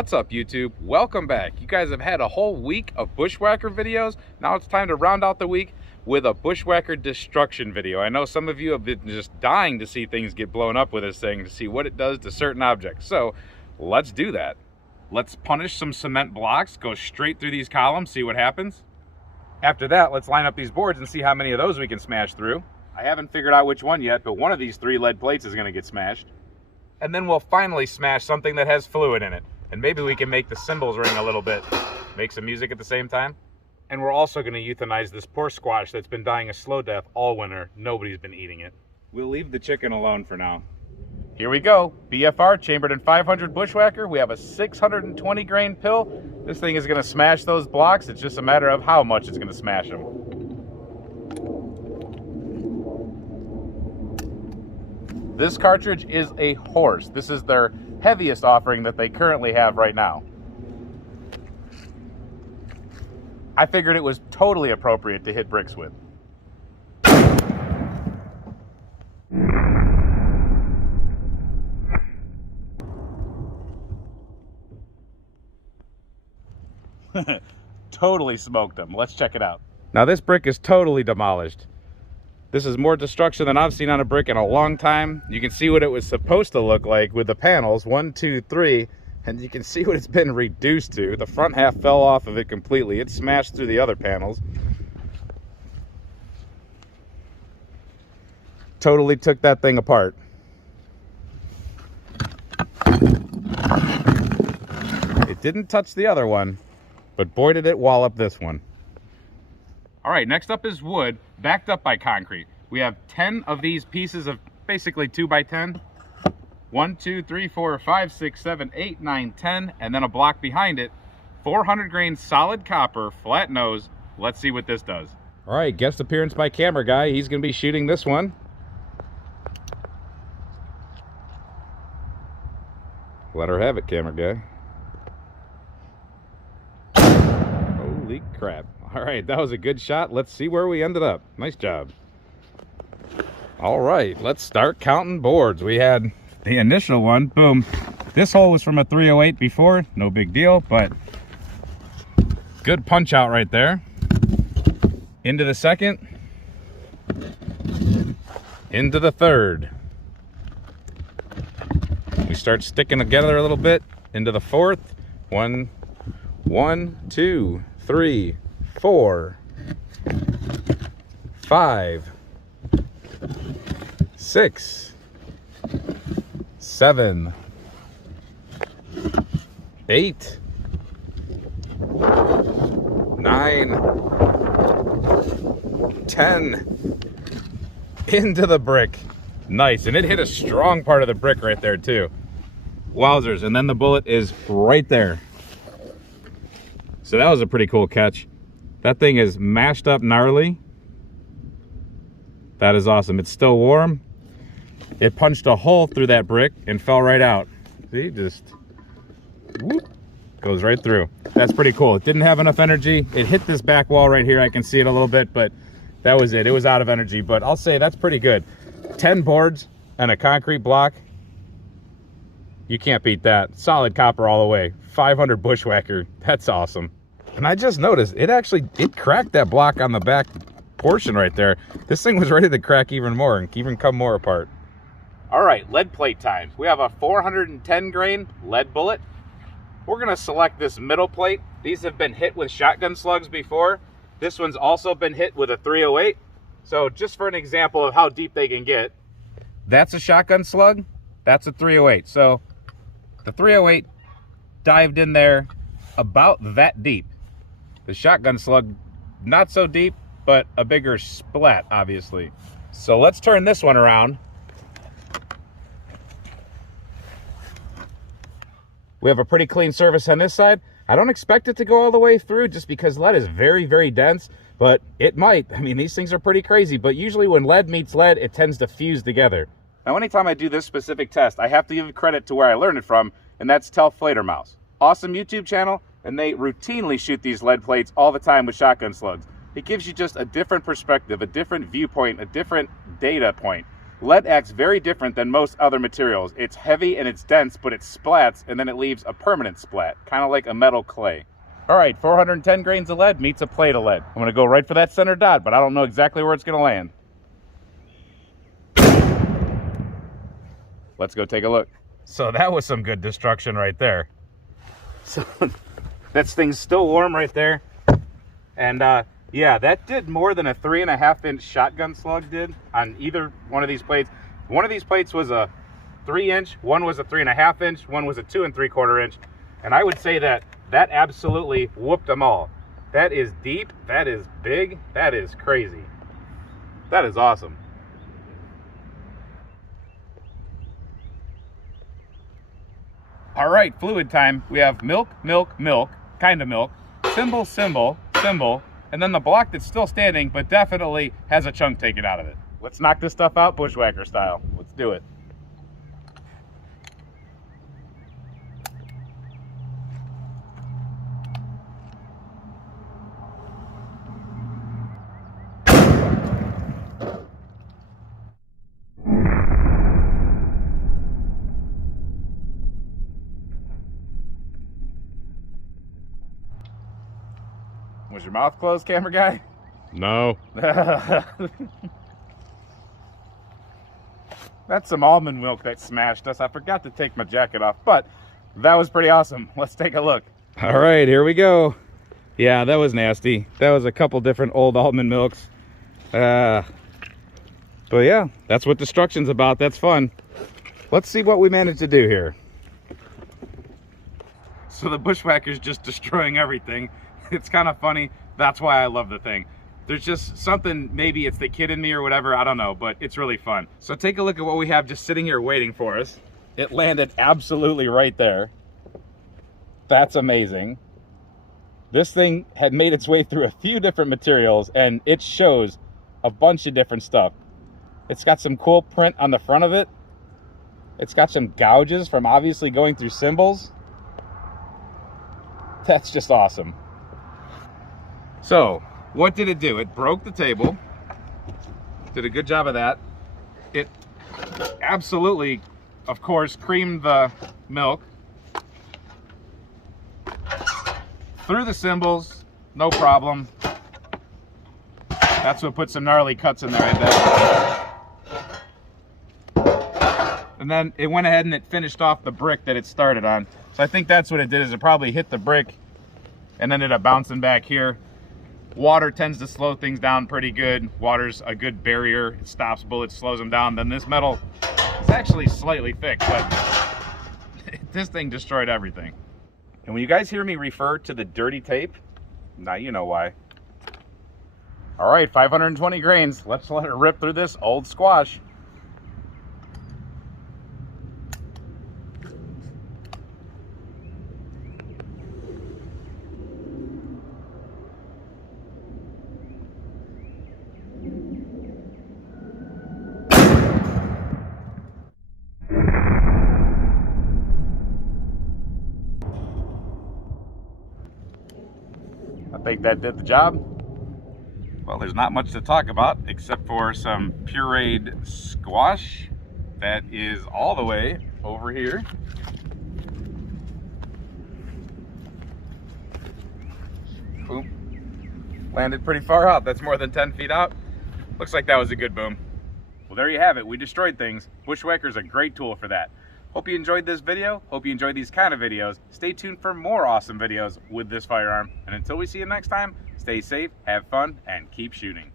What's up, YouTube? Welcome back. You guys have had a whole week of Bushwhacker videos. Now it's time to round out the week with a Bushwhacker destruction video. I know some of you have been just dying to see things get blown up with this thing, to see what it does to certain objects. So let's do that. Let's punish some cement blocks, go straight through these columns, see what happens. After that, let's line up these boards and see how many of those we can smash through. I haven't figured out which one yet, but one of these 3 lead plates is going to get smashed. And then we'll finally smash something that has fluid in it. And maybe we can make the cymbals ring a little bit. Make some music at the same time. And we're also going to euthanize this poor squash that's been dying a slow death all winter. Nobody's been eating it. We'll leave the chicken alone for now. Here we go. BFR, chambered in 500 Bushwhacker. We have a 620 grain pill. This thing is going to smash those blocks. It's just a matter of how much it's going to smash them. This cartridge is a horse. This is their heaviest offering that they currently have right now. I figured it was totally appropriate to hit bricks with. Totally smoked them. Let's check it out. Now this brick is totally demolished. This is more destruction than I've seen on a brick in a long time. You can see what it was supposed to look like with the panels, 1, 2, 3, and you can see what it's been reduced to. The front half fell off of it completely. It smashed through the other panels. Totally took that thing apart. It didn't touch the other one, but boy did it wallop this one. All right, next up is wood, backed up by concrete. We have 10 of these pieces of basically 2 by 10. 1, 2, 3, 4, 5, 6, 7, 8, 9, 10, and then a block behind it. 400 grain solid copper, flat nose. Let's see what this does. All right, guest appearance by camera guy. He's gonna be shooting this one. Let her have it, camera guy. Holy crap. All right, that was a good shot. Let's see where we ended up. Nice job. All right, let's start counting boards. We had the initial one, boom. This hole was from a 308 before, no big deal, but good punch out right there. Into the second. Into the third. We start sticking together a little bit. Into the fourth. 1, 2, 3, 4, 5, 6, 7, 8, 9, 10. Into the brick. Nice, and it hit a strong part of the brick right there too. Wowzers, and then the bullet is right there. So that was a pretty cool catch. That thing is mashed up gnarly. That is awesome. It's still warm. It punched a hole through that brick and fell right out. See, just whoop, goes right through. That's pretty cool. It didn't have enough energy. It hit this back wall right here. I can see it a little bit, but that was it. It was out of energy, but I'll say that's pretty good. 10 boards and a concrete block. You can't beat that. Solid copper all the way. 500 Bushwhacker. That's awesome. And I just noticed, it cracked that block on the back portion right there. This thing was ready to crack even more and even come more apart. All right, lead plate time. We have a 410 grain lead bullet. We're gonna select this middle plate. These have been hit with shotgun slugs before. This one's also been hit with a 308. So just for an example of how deep they can get, that's a shotgun slug, that's a 308. So the 308 dived in there about that deep. The shotgun slug, not so deep, but a bigger splat, obviously. So let's turn this one around. We have a pretty clean surface on this side. I don't expect it to go all the way through just because lead is very, very dense, but it might. I mean, these things are pretty crazy, but usually when lead meets lead, it tends to fuse together. Now, anytime I do this specific test, I have to give credit to where I learned it from, and that's Theturkeysopinion. Awesome YouTube channel, and they routinely shoot these lead plates all the time with shotgun slugs. It gives you just a different perspective, a different viewpoint, a different data point. Lead acts very different than most other materials. It's heavy and it's dense, but it splats and then it leaves a permanent splat, kind of like a metal clay. All right, 410 grains of lead meets a plate of lead. I'm gonna go right for that center dot, but I don't know exactly where it's gonna land. Let's go take a look. So that was some good destruction right there. So that thing's still warm right there. And yeah, that did more than a 3.5-inch shotgun slug did on either one of these plates. One of these plates was a 3-inch, one was a 3.5-inch, one was a 2 3/4 inch. And I would say that absolutely whooped them all. That is deep, that is big, that is crazy. That is awesome. All right, fluid time. We have milk, milk, milk, kind of milk, symbol, symbol, symbol, and then the block that's still standing, but definitely has a chunk taken out of it. Let's knock this stuff out Bushwhacker style. Let's do it. Was your mouth closed, camera guy? No. That's some almond milk that smashed us. I forgot to take my jacket off, but that was pretty awesome. Let's take a look. All right, here we go. Yeah, that was nasty. That was a couple different old almond milks. But yeah, that's what destruction's about. That's fun. Let's see what we managed to do here. So the Bushwhacker's just destroying everything. It's kind of funny. That's why I love the thing. There's just something, maybe it's the kid in me or whatever, I don't know, but it's really fun. So take a look at what we have just sitting here waiting for us. It landed absolutely right there. That's amazing. This thing had made its way through a few different materials and it shows a bunch of different stuff. It's got some cool print on the front of it. It's got some gouges from obviously going through symbols. That's just awesome. So, what did it do? It broke the table. Did a good job of that. It absolutely, of course, creamed the milk. Through the symbols, no problem. That's what put some gnarly cuts in there, I bet. And then it went ahead and it finished off the brick that it started on. So I think that's what it did, is it probably hit the brick and ended up bouncing back here. Water tends to slow things down pretty good. Water's a good barrier. It stops bullets, slows them down. Then this metal is actually slightly thick, but this thing destroyed everything. And when you guys hear me refer to the dirty tape, now you know why. All right, 520 grains. Let's let it rip through this old squash. I think that did the job. Well, there's not much to talk about except for some pureed squash that is all the way over here. Boom. Landed pretty far out. That's more than 10 feet out. Looks like that was a good boom. Well, there you have it. We destroyed things. Bushwhacker's a great tool for that. Hope you enjoyed this video. Hope you enjoyed these kind of videos. Stay tuned for more awesome videos with this firearm. And until we see you next time, stay safe, have fun, and keep shooting.